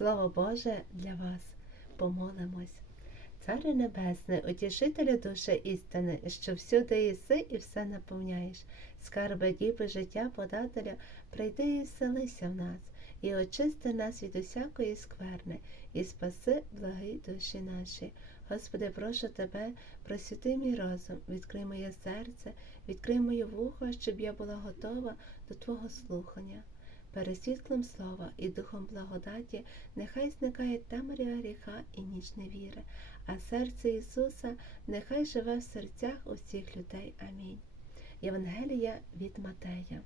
Слово Боже для вас. Помолимось. Царе Небесне, утішителю душі істини, що всюди єси і все наповняєш. Скарби діби життя подателя, прийди і вселися в нас, і очисти нас від усякої скверни, і спаси благі душі наші. Господи, прошу Тебе, просвіти мій розум, відкрий моє серце, відкрий моє вухо, щоб я була готова до Твого слухання. Перед світлом слова і духом благодаті нехай зникає темрява гріха і ніч невіри, а серце Ісуса нехай живе в серцях усіх людей. Амінь. Євангелія від Матея.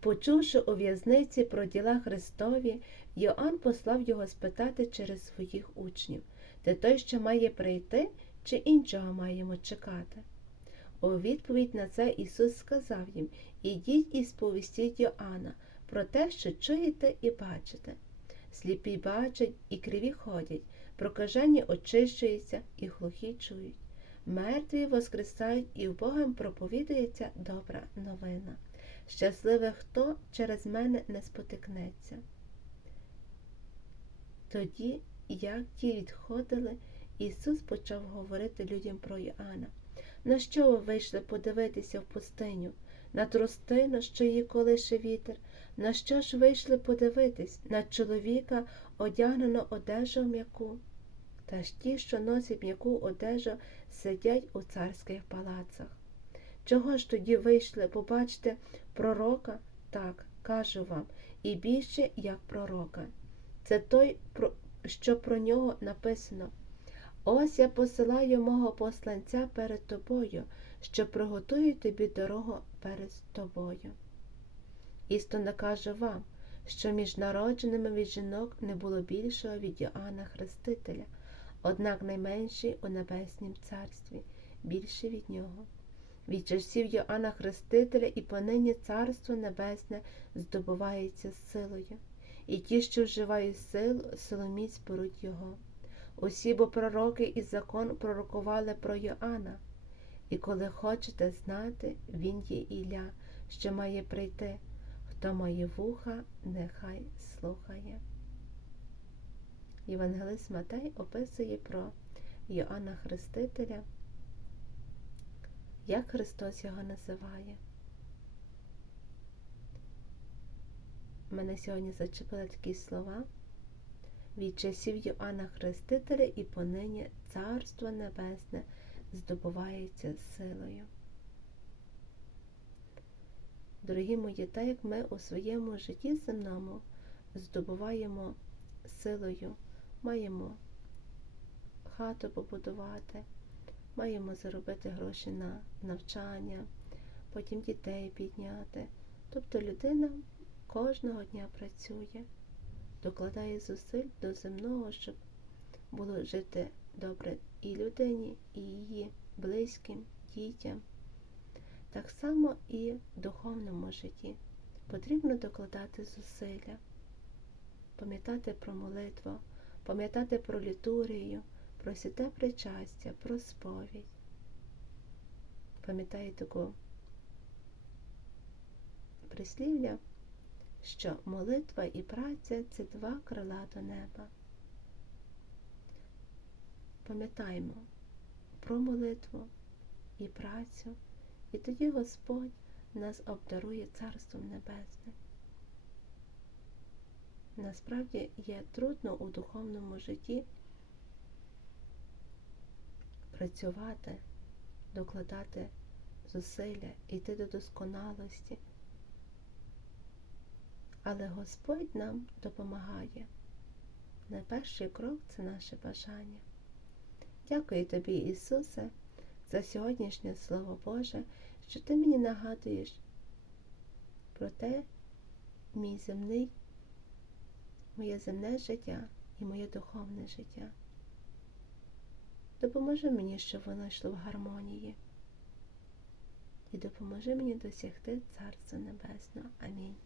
Почувши у в'язниці про діла Христові, Йоанн послав його спитати через своїх учнів, ти той, що має прийти, чи іншого маємо чекати? У відповідь на це Ісус сказав їм Ідіть і сповістіть Йоанна про те, що чуєте і бачите. Сліпі бачать і криві ходять, прокажені очищуються і глухі чують. Мертві воскресають і вбогим проповідується добра новина. Щасливий хто через мене не спотикнеться. Тоді, як ті відходили, Ісус почав говорити людям про Іоанна. На що ви вийшли подивитися в пустиню? На тростину, що її колише вітер? На що ж вийшли подивитись? На чоловіка, одягнено одежу м'яку? Та ж ті, що носять м'яку одежу, сидять у царських палацах. Чого ж тоді вийшли, побачите пророка? Так, кажу вам, і більше як пророка. Це той, що про нього написано. Ось я посилаю мого посланця перед тобою, що приготує тобі дорогу перед тобою. Істинно кажу вам, що між народженими від жінок не було більшого від Йоанна Хрестителя, однак найменший у небеснім царстві, більше від нього. Від часів Йоанна Хрестителя і понині Царство Небесне здобувається силою, і ті, що вживають силу, силоміць беруть його. Усі бо пророки і закон пророкували про Йоанна, і коли хочете знати, він є Ілля, що має прийти. Хто має вуха, нехай слухає. Євангелист Матей описує про Йоанна Хрестителя, як Христос його називає. Мене сьогодні зачепили такі слова від часів Йоанна Хрестителя і понині Царство Небесне здобувається силою. Дорогі мої, так як ми у своєму житті земному здобуваємо силою, маємо хату побудувати, маємо заробити гроші на навчання, потім дітей підняти. Тобто людина кожного дня працює докладає зусиль до земного, щоб було жити добре і людині, і її близьким, дітям. Так само і в духовному житті потрібно докладати зусилля, пам'ятати про молитву, пам'ятати про літургію, про святе причастя, про сповідь. Пам'ятаю таку прислів'я що молитва і праця це два крила до неба. Пам'ятаємо про молитву і працю, і тоді Господь нас обдарує Царством Небесним. Насправді є трудно у духовному житті працювати, докладати зусилля, йти до досконалості. Але Господь нам допомагає. Найперший крок це наше бажання. Дякую тобі, Ісусе, за сьогоднішнє Слово Боже, що Ти мені нагадуєш про те, мій земний, моє земне життя і моє духовне життя. Допоможи мені, щоб воно йшло в гармонії. І допоможи мені досягти Царства Небесного. Амінь.